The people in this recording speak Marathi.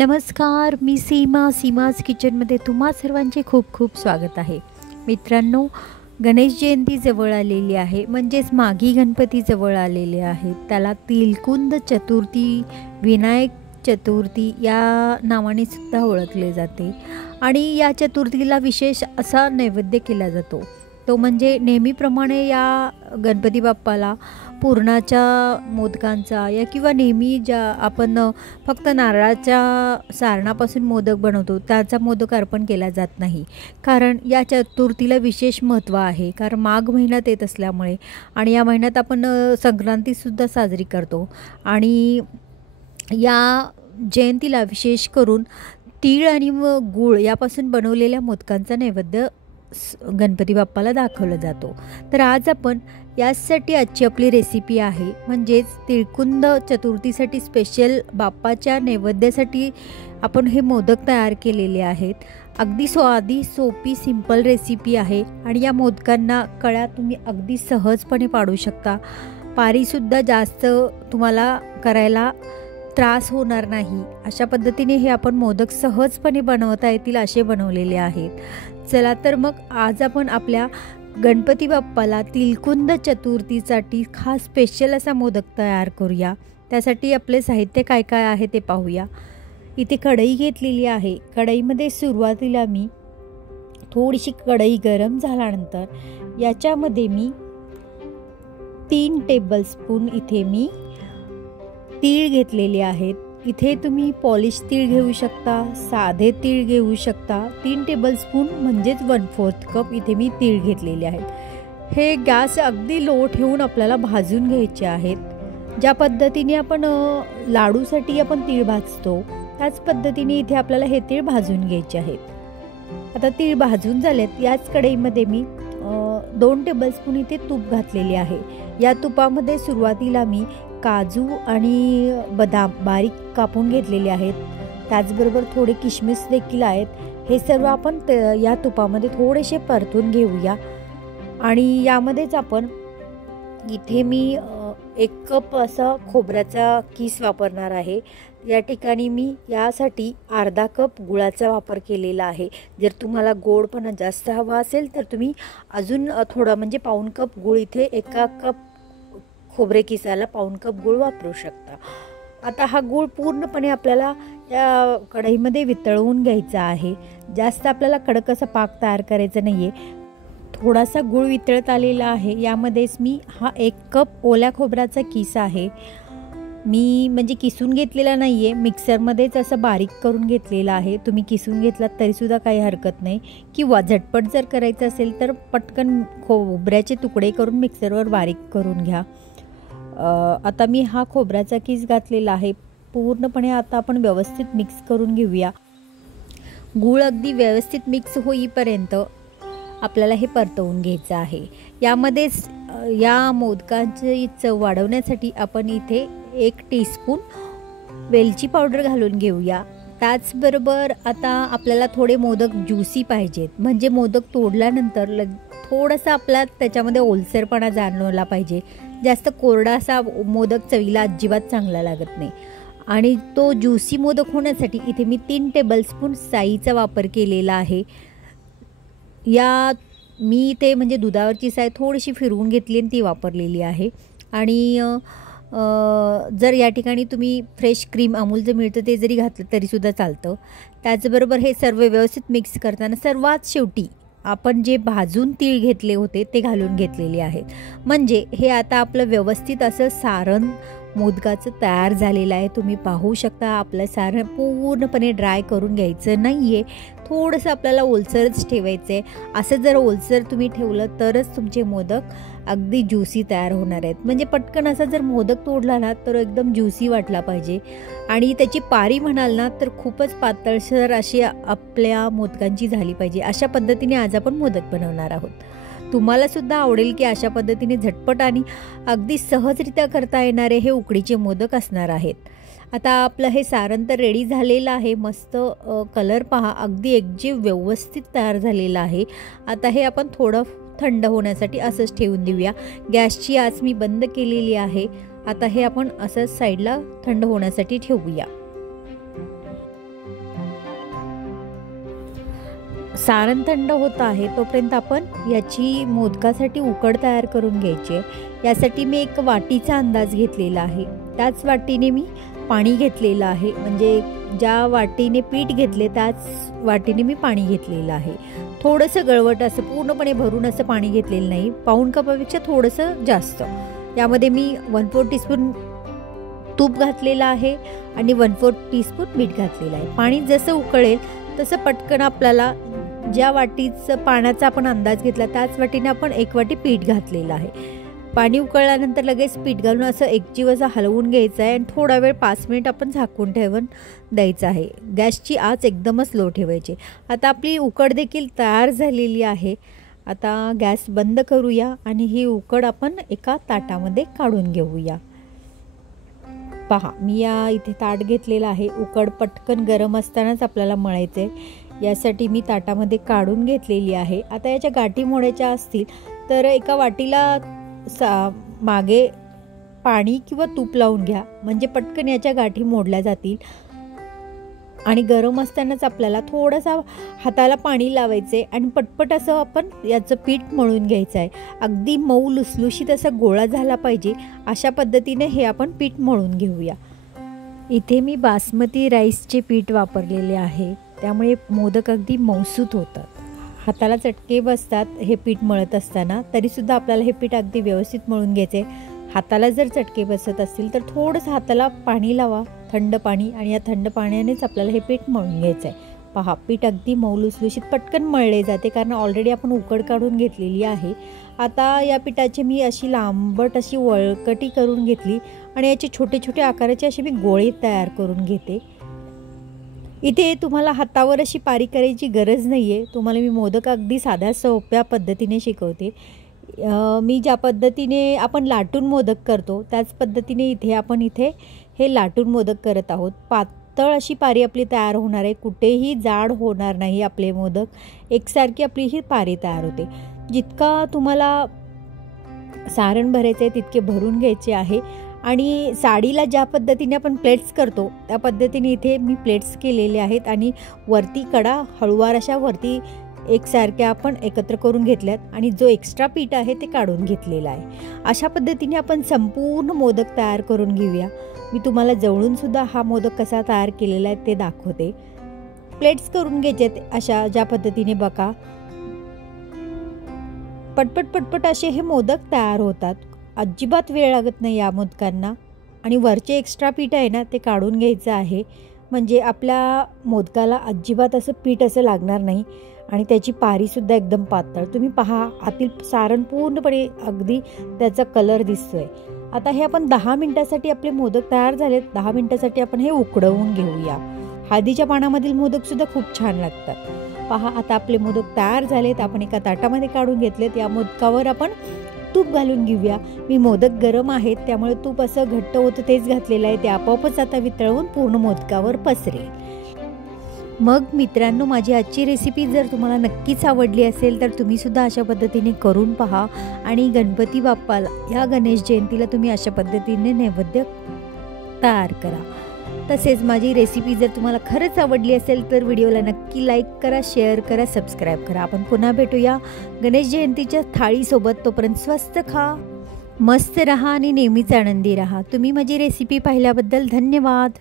नमस्कार, मी सीमाज किचनमध्ये तुम्हा सर्वांचे खूप खूप स्वागत आहे. मित्रांनो, गणेश जयंती जवळ आलेली आहे, म्हणजेच माघी गणपती जवळ आलेले आहेत. त्याला तिलकुंद चतुर्थी, विनायक चतुर्थी या नावाने सुद्धा ओळखले जाते. आणि या चतुर्थीला विशेष असा नैवेद्य केला जातो, तो म्हणजे नेहमीप्रमाणे या गणपती बाप्पाला पुरणाच्या मोदकांचा या किंवा नेहमी ज्या आपण फक्त नारळाच्या सारणापासून मोदक बनवतो त्याचा मोदक अर्पण केला जात नाही. कारण या चतुर्थीला विशेष महत्त्व आहे, कारण माघ महिन्यात येत असल्यामुळे आणि या महिन्यात आपण संक्रांतीसुद्धा साजरी करतो. आणि या जयंतीला विशेष करून तीळ आणि गूळ यापासून बनवलेल्या मोदकांचा नैवेद्य गणपती बाप्पाला दाखवला जातो. तर आज आपण यासाठी आजची आपली रेसिपी आहे, म्हणजेच तिळकुंद चतुर्थीसाठी स्पेशल बाप्पाच्या नैवेद्यासाठी आपण हे मोदक तयार केलेले आहेत. अगदी स्वादी सोपी सिंपल रेसिपी आहे आणि या मोदकांना कळ्या तुम्ही अगदी सहजपणे पाडू शकता. पारीसुद्धा जास्त तुम्हाला करायला त्रास होणार नाही. अशा पद्धतीने हे आपण मोदक सहजपणे बनवता येतील असे बनवलेले आहेत. चला तर मग आज आपण आपल्या गणपती बाप्पाला तिलकुंद चतुर्थीसाठी खास स्पेशल असा मोदक तयार करूया. त्यासाठी आपले साहित्य काय काय आहे ते पाहूया. इथे कढई घेतलेली आहे. कढईमध्ये सुरुवातीला मी थोडीशी कढई गरम झाल्यानंतर याच्यामध्ये मी 3 टेबलस्पून इथे मी तीळ घेतलेले आहेत. इथे तुम्ही पॉलिश तीळ घेऊ शकता, साधे तीळ घेऊ शकता. 3 टेबलस्पून म्हणजेच 1/4 कप इथे मी तीळ घेतलेले आहेत. हे गॅस अगदी लो ठेवून आपल्याला भाजून घ्यायचे आहेत. ज्या पद्धतीने आपण लाडूसाठी आपण तीळ भाजतो त्याच पद्धतीने इथे आपल्याला हे तीळ भाजून घ्यायचे आहेत. आता तीळ भाजून झालेत. याच कढईमध्ये मी 2 टेबलस्पून इथे तूप घातलेले आहे. या तुपामध्ये सुरुवातीला मी काजू आणि बदाम बारीक कापून घेतलेले आहेत. त्याचबरोबर थोडे किशमिश देखील आहेत. हे सर्व आपण या तुपामध्ये थोडेसे परतून घेऊया. आणि यामध्येच आपण इथे मी 1 कप असा खोबऱ्याचा किस वापरणार आहे. या ठिकाणी मी यासाठी अर्धा कप गुळाचा वापर केलेला आहे. जर तुम्हाला गोडपणा जास्त हवा असेल तर तुम्ही अजून थोडा म्हणजे पाऊण कप गूळ इथे 1 कप खोबरे किसायला पाऊण कप गूळ वापरू शकता. आता हा गूळ पूर्णपणे आपल्याला या कढईमध्ये वितळवून घ्यायचा आहे. जास्त आपल्याला कडक असा पाक तयार करायचा नाही आहे. थोडासा गूळ वितळत आलेला आहे. यामध्येच मी हा 1 कप ओल्या खोबऱ्याचा किस आहे. मी म्हणजे किसून घेतलेला नाही आहे, मिक्सरमध्येच असं बारीक करून घेतलेला आहे. तुम्ही किसून घेतलात तरीसुद्धा काही हरकत नाही, किंवा झटपट जर करायचं असेल तर पटकन खोबऱ्याचे तुकडे करून मिक्सरवर बारीक करून घ्या. आता मी हा खोबऱ्याचा किस घातलेला आहे. पूर्णपणे आता आपण व्यवस्थित मिक्स करून घेऊया. गूळ अगदी व्यवस्थित मिक्स होईपर्यंत आपल्याला हे परतवून घ्यायचं आहे. यामध्येच या मोदकांची चव वाढवण्यासाठी आपण इथे 1 टीस्पून वेलची पावडर घालून घेऊया. त्याचबरोबर आता आपल्याला थोडे मोदक ज्युसी पाहिजेत, म्हणजे मोदक तोडल्यानंतर थोडासा आपला त्याच्यामध्ये ओलसरपणा जाणवला पाहिजे. जास्त कोरडा असा मोदक चवीला अजिबात चांगला लागत नाही. आणि तो ज्युसी मोदक होण्यासाठी इथे मी 3 टेबलस्पून साईचा वापर केलेला आहे. या मी ते म्हणजे दुधावरची साय थोडीशी फिरवून घेतली आणि ती वापरलेली आहे. आणि जर या ठिकाणी तुम्ही फ्रेश क्रीम अमूलचं मिळतं ते जरी घातलं तरीसुद्धा चालतं. त्याचबरोबर हे सर्व व्यवस्थित मिक्स करताना सर्वात शेवटी आपण जे भाजून तीळ घेतले होते ते घालून घेतलेले आहेत. म्हणजे हे आता आपलं व्यवस्थित असं सारण मोदकाचं तयार झालेलं आहे. तुम्ही पाहू शकता आपलं सारण पूर्णपणे ड्राय करून घ्यायचं नाही आहे. थोडंसं आपल्याला ओलसरच ठेवायचं आहे. असं जर ओलसर तुम्ही ठेवलं तरच तुमचे मोदक अगदी ज्युसी तयार होणार आहेत. म्हणजे पटकन असा जर मोदक तोडला ना तर एकदम ज्युसी वाटला पाहिजे. आणि त्याची पारी म्हणाल ना तर खूपच पातळसर अशी आपल्या मोदकांची झाली पाहिजे. अशा पद्धतीने आज आपण मोदक बनवणार आहोत. तुम्हाला सुद्धा आवडेल की अशा पद्धतीने झटपट आणि अगदी सहजरित्या करता येणारे हे उकडीचे मोदक असणार आहेत. आता आपलं हे सारण तर रेडी झालेलं आहे. मस्त कलर पहा, अगदी एकजीव व्यवस्थित तयार झालेला आहे. आता हे आपण थोडं थंड होण्यासाठी असंच ठेवून देऊया. गॅसची आच मी बंद केलेली आहे. आता हे आपण असंच साईडला थंड होण्यासाठी ठेवूया. सारण थंड होत आहे तोपर्यंत आपण याची मोदकासाठी उकड तयार करून घ्यायची आहे। यासाठी मी एक वाटीचा अंदाज घेतलेला आहे, त्याच वाटीने मी पाणी घेतलेलं आहे, म्हणजे ज्या वाटीने पीठ घेतले त्याच वाटीने मी पाणी घेतलेलं आहे। थोडंसं गळवट असं पूर्णपणे भरून असं पाणी घेतलेलं नाही, पाऊण कपापेक्षा थोडंसं जास्त। यामध्ये मी 1/4 टीस्पून तूप घातलेलं आहे आणि 1/4 टीस्पून मीठ घातलेलं आहे। पाणी जसं उकळेल तसं पटकन आपल्याला ज्या वाटीचं पाण्याचा आपण अंदाज घेतला त्याच वाटीने आपण 1 वाटी पीठ घातलेलं आहे। पाणी उकळल्यानंतर लगेच पीठ घालून असं एकजीव असं हलवून घ्यायचं आहे आणि थोडा वेळ 5 मिनिट आपण झाकून ठेवून द्यायचं आहे। गॅसची आच एकदमच लो ठेवायची। आता आपली उकड देखील तयार झालेली आहे। आता गॅस बंद करूया आणि ही उकड आपण एका ताटामध्ये काढून घेऊया। पहा, मी या इथे ताट घेतलेलं आहे। उकड पटकन गरम असतानाच आपल्याला मळायचं आहे, यासाठी मी ताटामध्ये काढून घेतलेली आहे। आता याच्या गाठी मोडायच्या असतील तर एका वाटीला मागे पाणी किंवा तूप लावून घ्या, म्हणजे पटकन याच्या गाठी मोडल्या जातील। आणि गरम असतानाच आपल्याला थोडासा हाताला पाणी लावायचे आणि पटपट असं आपण याचं पीठ मळून घ्यायचं आहे। अगदी मऊ लुसलुशीत असा गोळा झाला पाहिजे, अशा पद्धतीने हे आपण पीठ मळून घेऊया। इथे मी बासमती राईसचे पीठ वापरलेले आहे, त्यामुळे मोदक अगदी मऊसूत होतात, हाताला चटके बसतात हे पीठ मळत असताना। तरीसुद्धा आपल्याला हे पीठ अगदी व्यवस्थित मळून घ्यायचे। हाताला जर चटके बसत असतील तर थोडंसं हाताला पाणी लावा, थंड पाणी, आणि या थंड पाण्यानेच आपल्याला हे पीठ मळून घ्यायचं आहे। पहा, पीठ अगदी मऊ लुसलुशीत पटकन मळले जाते, कारण ऑलरेडी आपण उकड काढून घेतलेली आहे। आता या पिठाची मी अशी लांबट अशी वळकटी करून घेतली आणि याचे छोटे छोटे आकाराचे असे मी गोळे तयार करून घेते। इथे तुम्हाला हातावर अशी पारी करायची गरज नाही आहे, तुम्हाला मी मोदक अगदी साध्या सोप्या पद्धतीने शिकवते। मी ज्या पद्धतीने आपण लाटून मोदक करतो त्याच पद्धतीने इथे हे लाटून मोदक करत आहोत। पातळ अशी पारी आपली तयार होणार आहे, कुठेही जाड होणार नाही आपले मोदक, एकसारखी आपली ही पारी तयार होते। जितका तुम्हाला सारण भरायचे आहे तितके भरून घ्यायचे आहे। आणि साडीला ज्या पद्धतीने आपण प्लेट्स करतो त्या पद्धतीने इथे मी प्लेट्स केलेले आहेत आणि वरती कडा हळूवार अशा वरती एकसारख्या आपण एकत्र करून घेतल्यात आणि जो एक्स्ट्रा पीठ आहे ते काढून घेतलेला आहे। अशा पद्धतीने आपण संपूर्ण मोदक तयार करून घेऊया। मी तुम्हाला जवळून सुद्धा हा मोदक कसा तयार केलेला आहे ते दाखवते। प्लेट्स करून घ्यायचे अशा ज्या पद्धतीने बघा, पटपट पटपट असे हे मोदक तयार होतात, अजिबात वेळ लागत नाही या मोदकांना। आणि वरचे एक्स्ट्रा पीठ आहे ना ते काढून घ्यायचं आहे, म्हणजे आपल्या मोदकाला अजिबात असं पीठ असं लागणार नाही आणि त्याची पारीसुद्धा एकदम पातळ। तुम्ही पहा, आतील सारण पूर्णपणे अगदी त्याचा कलर दिसतोय। आता हे आपण 10 मिनिटासाठी आपले मोदक तयार झालेत, 10 मिनिटासाठी आपण हे उकडवून घेऊया। हळदीच्या पानामधील मोदक सुद्धा खूप छान लागतात। पहा, आता आपले मोदक तयार झालेत, आपण एका ताटामध्ये काढून घेतलेत। या मोदकावर आपण तूप घालून घेऊया। मी मोदक गरम आहेत त्यामुळे तूप असं घट्ट होतं तेच घातलेलं आहे, ते आपोआपच आता वितळवून पूर्ण मोदकावर पसरेल। मग मित्रांनो, माझी आजची रेसिपी जर तुम्हाला नक्कीच आवडली असेल तर तुम्ही सुद्धा अशा पद्धतीने करून पहा आणि गणपती बाप्पाला या गणेश जयंतीला तुम्ही अशा पद्धतीने नैवेद्य तयार करा। तसेच माझी रेसिपी जर तुम्हाला खरंच आवडली असेल तर व्हिडिओला नक्की लाईक करा, शेअर करा, सबस्क्राईब करा। आपण पुन्हा भेटूया गणेश जयंतीच्या थाळीसोबत। तोपर्यंत स्वस्त खा, मस्त रहा आणि नेहमीच आनंदी रहा। तुम्ही माझी रेसिपी पाहिल्याबद्दल धन्यवाद।